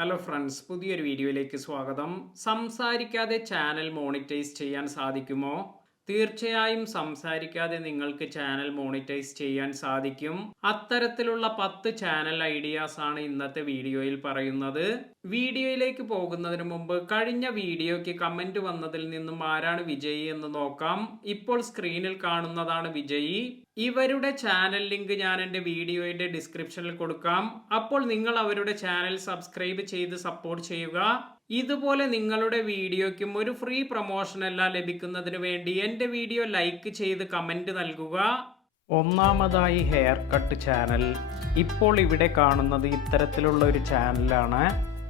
Hello friends, പുതിയൊരു വീഡിയോയിലേക്ക് സ്വാഗതം. സംസാരിക്കാതെ ചാനൽ മോണിറ്റൈസ് ചെയ്യാൻ സാധിക്കുമോ? തീർച്ചയായും സംസാരിക്കാതെ നിങ്ങൾക്ക് ചാനൽ മോണിറ്റൈസ് ചെയ്യാൻ സാധിക്കും. അത്തരത്തിലുള്ള 10 ചാനൽ ഐഡിയാസ് ആണ് ഇന്നത്തെ വീഡിയോയിൽ പറയുന്നത്. വീഡിയോയിലേക്ക് പോകുന്നതിന് മുമ്പ് കഴിഞ്ഞ വീഡിയോയ്ക്ക് കമന്റ് വന്നതിൽ നിന്നും ആരാണ് വിജയി എന്ന് നോക്കാം. ഇപ്പോൾ സ്ക്രീനിൽ കാണുന്നതാണ് വിജയി. ഇവരുടെ ചാനൽ ലിങ്ക് ഞാൻ എൻ്റെ വീഡിയോയുടെ ഡിസ്ക്രിപ്ഷനിൽ കൊടുക്കാം. അപ്പോൾ നിങ്ങൾ അവരുടെ ചാനൽ സബ്സ്ക്രൈബ് ചെയ്ത് സപ്പോർട്ട് ചെയ്യുക. ഇതുപോലെ നിങ്ങളുടെ വീഡിയോയ്ക്കും ഒരു ഫ്രീ പ്രൊമോഷൻ എല്ലാം ലഭിക്കുന്നതിന് വേണ്ടി എൻ്റെ വീഡിയോ ലൈക്ക് ചെയ്ത് കമൻറ്റ് നൽകുക. ഒന്നാമതായി ഹെയർ കട്ട് ചാനൽ. ഇപ്പോൾ ഇവിടെ കാണുന്നത് ഇത്തരത്തിലുള്ള ഒരു ചാനലാണ്.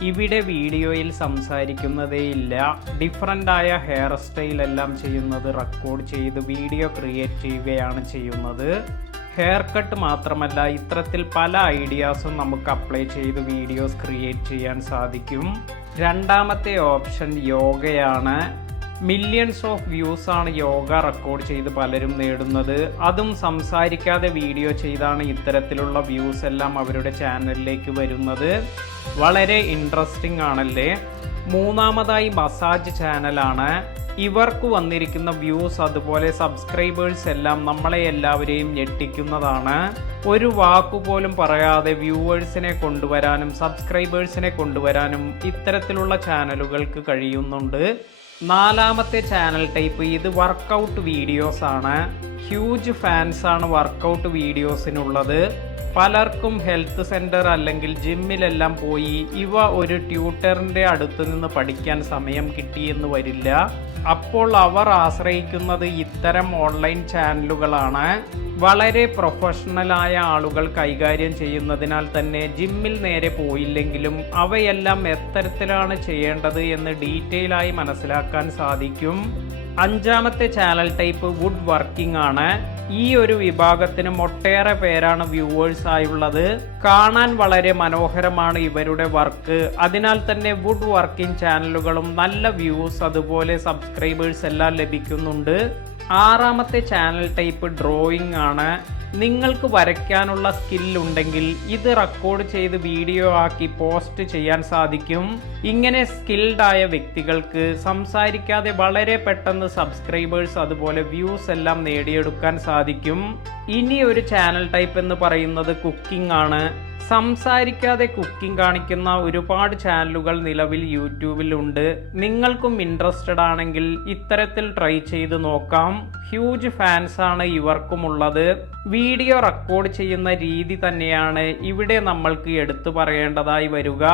ഇവിടെ വീഡിയോയിൽ സംസാരിക്കുന്നതേയില്ല. ഡിഫറൻ്റായ ഹെയർ സ്റ്റൈൽ എല്ലാം ചെയ്യുന്നത് റെക്കോർഡ് ചെയ്ത് വീഡിയോ ക്രിയേറ്റ് ചെയ്യുകയാണ് ചെയ്യുന്നത്. ഹെയർ കട്ട് മാത്രമല്ല, ഇത്തരത്തിൽ പല ഐഡിയാസും നമുക്ക് അപ്ലൈ ചെയ്ത് വീഡിയോസ് ക്രിയേറ്റ് ചെയ്യാൻ സാധിക്കും. രണ്ടാമത്തെ ഓപ്ഷൻ യോഗയാണ്. മില്യൺസ് ഓഫ് വ്യൂസ് ആണ് യോഗ റെക്കോർഡ് ചെയ്ത് പലരും നേടുന്നത്. അതും സംസാരിക്കാതെ വീഡിയോ ചെയ്താണ് ഇത്തരത്തിലുള്ള വ്യൂസ് എല്ലാം അവരുടെ ചാനലിലേക്ക് വരുന്നത്. വളരെ ഇൻട്രസ്റ്റിംഗ് ആണല്ലേ. മൂന്നാമതായി മസാജ് ചാനലാണ്. ഇവർക്ക് വന്നിരിക്കുന്ന വ്യൂസ് അതുപോലെ സബ്സ്ക്രൈബേഴ്സ് എല്ലാം നമ്മളെ എല്ലാവരെയും ഞെട്ടിക്കുന്നതാണ്. ഒരു വാക്കുപോലും പറയാതെ വ്യൂവേഴ്സിനെ കൊണ്ടുവരാനും സബ്സ്ക്രൈബേഴ്സിനെ കൊണ്ടുവരാനും ഇത്തരത്തിലുള്ള ചാനലുകൾക്ക് കഴിയുന്നുണ്ട്. നാലാമത്തെ ചാനൽ ടൈപ്പ്, ഇത് വർക്കൗട്ട് വീഡിയോസ് ആണ്. ഹ്യൂജ് ഫാൻസ് ആണ് വർക്കൗട്ട് വീഡിയോസിനുള്ളത്. പലർക്കും ഹെൽത്ത് സെൻറ്റർ അല്ലെങ്കിൽ ജിമ്മിലെല്ലാം പോയി ഇവ ഒരു ട്യൂട്ടറിൻ്റെ അടുത്ത് നിന്ന് പഠിക്കാൻ സമയം കിട്ടിയെന്ന് വരില്ല. അപ്പോൾ അവർ ആശ്രയിക്കുന്നത് ഇത്തരം ഓൺലൈൻ ചാനലുകളാണ്. വളരെ പ്രൊഫഷണലായ ആളുകൾ കൈകാര്യം ചെയ്യുന്നതിനാൽ തന്നെ ജിമ്മിൽ നേരെ പോയില്ലെങ്കിലും അവയെല്ലാം എത്തരത്തിലാണ് ചെയ്യേണ്ടത് എന്ന് ഡീറ്റെയിൽ ആയി മനസ്സിലാക്കാൻ സാധിക്കും. അഞ്ചാമത്തെ ചാനൽ ടൈപ്പ് വുഡ് വർക്കിംഗ് ആണ്. ഈ ഒരു വിഭാഗത്തിന് ഒട്ടേറെ പേരാണ് വ്യൂവേഴ്സ് ആയുള്ളത്. കാണാൻ വളരെ മനോഹരമാണ് ഇവരുടെ വർക്ക്. അതിനാൽ തന്നെ വുഡ് വർക്കിംഗ് ചാനലുകളും നല്ല വ്യൂസ് അതുപോലെ സബ്സ്ക്രൈബേഴ്സ് എല്ലാം ലഭിക്കുന്നുണ്ട്. ആറാമത്തെ ചാനൽ ടൈപ്പ് ഡ്രോയിങ് ആണ്. നിങ്ങൾക്ക് വരയ്ക്കാനുള്ള സ്കില്ലുണ്ടെങ്കിൽ ഇത് റെക്കോർഡ് ചെയ്ത് വീഡിയോ ആക്കി പോസ്റ്റ് ചെയ്യാൻ സാധിക്കും. ഇങ്ങനെ സ്കിൽഡ് ആയ വ്യക്തികൾക്ക് സംസാരിക്കാതെ വളരെ പെട്ടെന്ന് സബ്സ്ക്രൈബേഴ്സ് അതുപോലെ വ്യൂസ് എല്ലാം നേടിയെടുക്കാൻ സാധിക്കും. ഇനി ഒരു ചാനൽ ടൈപ്പ് എന്ന് പറയുന്നത് കുക്കിംഗ് ആണ്. സംസാരിക്കാതെ കുക്കിംഗ് കാണിക്കുന്ന ഒരുപാട് ചാനലുകൾ നിലവിൽ യൂട്യൂബിലുണ്ട്. നിങ്ങൾക്കും ഇൻട്രസ്റ്റഡ് ആണെങ്കിൽ ഇത്തരത്തിൽ ട്രൈ ചെയ്ത് നോക്കാം. ഹ്യൂജ് ഫാൻസ് ആണ് ഇവർക്കുമുള്ളത്. വീഡിയോ റെക്കോർഡ് ചെയ്യുന്ന രീതി തന്നെയാണ് ഇവിടെ നമ്മൾക്ക് എടുത്തു പറയേണ്ടതായി വരിക.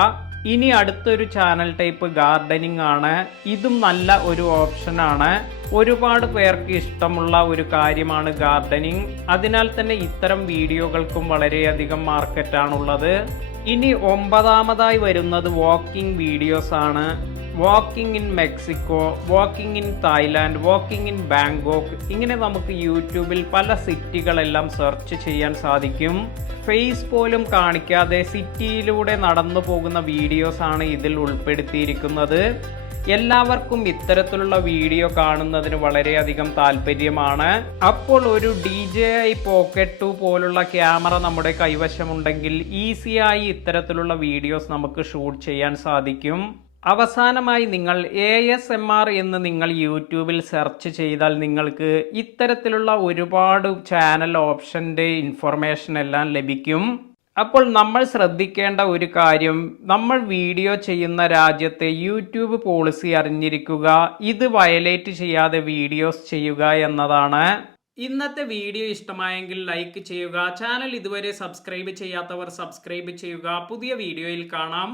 ഇനി അടുത്തൊരു ചാനൽ ടൈപ്പ് ഗാർഡനിങ് ആണ്. ഇതും നല്ല ഒരു ഓപ്ഷനാണ്. ഒരുപാട് പേർക്ക് ഇഷ്ടമുള്ള ഒരു കാര്യമാണ് ഗാർഡനിങ്. അതിനാൽ തന്നെ ഇത്തരം വീഡിയോകൾക്കും വളരെയധികം മാർക്കറ്റാണുള്ളത്. ഇനി ഒമ്പതാമതായി വരുന്നത് വാക്കിംഗ് വീഡിയോസ് ആണ്. Walking in Mexico, walking in Thailand, walking in Bangkok, ഇങ്ങനെ നമുക്ക് യൂട്യൂബിൽ പല സിറ്റികളെല്ലാം സെർച്ച് ചെയ്യാൻ സാധിക്കും. ഫേസ് പോലും കാണിക്കാതെ സിറ്റിയിലൂടെ നടന്നു പോകുന്ന വീഡിയോസ് ആണ് ഇതിൽ ഉൾപ്പെടുത്തിയിരിക്കുന്നത്. എല്ലാവർക്കും ഇത്തരത്തിലുള്ള വീഡിയോ കാണുന്നതിന് വളരെയധികം താല്പര്യമാണ്. അപ്പോൾ ഒരു DJI Pocket 2 പോലുള്ള ക്യാമറ നമ്മുടെ കൈവശമുണ്ടെങ്കിൽ ഈസിയായി ഇത്തരത്തിലുള്ള വീഡിയോസ് നമുക്ക് ഷൂട്ട് ചെയ്യാൻ സാധിക്കും. അവസാനമായി നിങ്ങൾ ASMR എന്ന് നിങ്ങൾ യൂട്യൂബിൽ സെർച്ച് ചെയ്താൽ നിങ്ങൾക്ക് ഇത്തരത്തിലുള്ള ഒരുപാട് ചാനൽ ഓപ്ഷൻ്റെ ഇൻഫർമേഷൻ എല്ലാം ലഭിക്കും. അപ്പോൾ നമ്മൾ ശ്രദ്ധിക്കേണ്ട ഒരു കാര്യം, നമ്മൾ വീഡിയോ ചെയ്യുന്ന രാജ്യത്തെ യൂട്യൂബ് പോളിസി അറിഞ്ഞിരിക്കുക. ഇത് വയലേറ്റ് ചെയ്യാതെ വീഡിയോസ് ചെയ്യുക എന്നതാണ്. ഇന്നത്തെ വീഡിയോ ഇഷ്ടമായെങ്കിൽ ലൈക്ക് ചെയ്യുക. ചാനൽ ഇതുവരെ സബ്സ്ക്രൈബ് ചെയ്യാത്തവർ സബ്സ്ക്രൈബ് ചെയ്യുക. പുതിയ വീഡിയോയിൽ കാണാം.